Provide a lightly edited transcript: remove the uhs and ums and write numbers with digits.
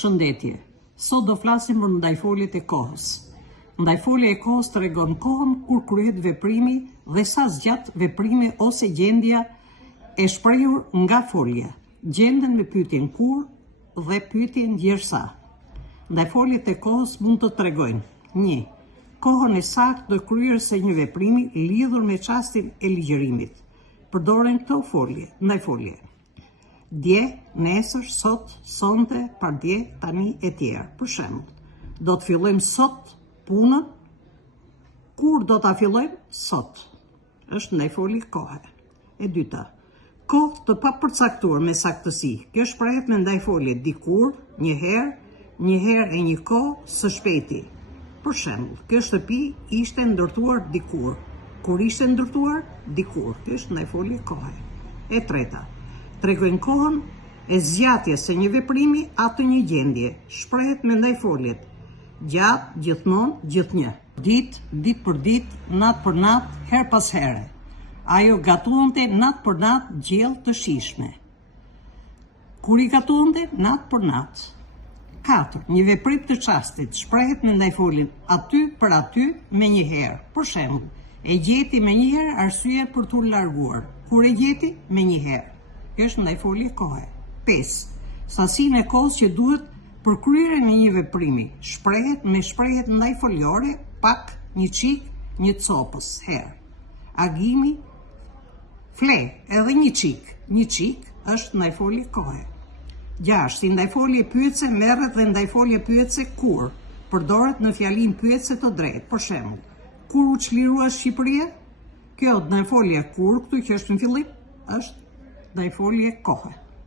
Shëndetje, sot do flasim për ndajfoljet e kohës. Ndajfolja e kohës tregon kohën kur kryhet veprimi dhe sa zgjat veprimi ose gjendja e shprehur nga folja. Gjenden me pyetjen kur dhe pyetjen ndjersa. Ndajfoljet e kohës mund të tregojnë: 1. Kohën e saktë të kryerjes së një veprimi lidhur me çastin e ligjërimit. Përdoren këto folje, ndajfolje: dje, nesër, sot, sonte, pardje, tani e tjerë. Për shembull, do të fillojmë sot punën. Kur do ta fillojmë? Sot. Është ndajfolje kohe. E dyta, kohë të papërcaktuar me saktësi. Kjo shprehet me ndajfolje dikur, njëherë e një kohë së shpejti. Për shembull, kjo shtëpi ishte ndërtuar dikur. Kur ishte ndërtuar? Dikur. Kjo është ndajfolje kohe. E treta, tregojnë kohën e zgjatjes së një veprimi atë një gjendje. Shprehet me ndajfoljet gjatë, gjithmonë, gjithnjë. Ditë për ditë, natë për natë, her pas here. Ajo gatuante natë për natë gjellë të shishme. Kur i gatuante natë për natë. 4. Një veprim të çastit. Shprehet me ndajfoljen aty për aty me një herë. Për shembull, e gjeti me një herë arsye për t'u larguar. Kur e gjeti me një herë. Kjo është ndajfolje kohe. 5. Sasinë e kohës që duhet për kryerjen e një veprimi. Shprehet me shprehje ndajfoljore, pak, një çik, një copës herë. Agimi, fle, edhe një çik. Një çik është ndajfolje kohe. 6. Si ndajfolje pyetse merret dhe ndajfolje pyetse kur. Përdoret në fjalinë pyetse të drejtë. Për shembull, kur u çlirua Shqipëria? Kjo ndajfolje kur këtu që është në fillim është ndajfolje kohe.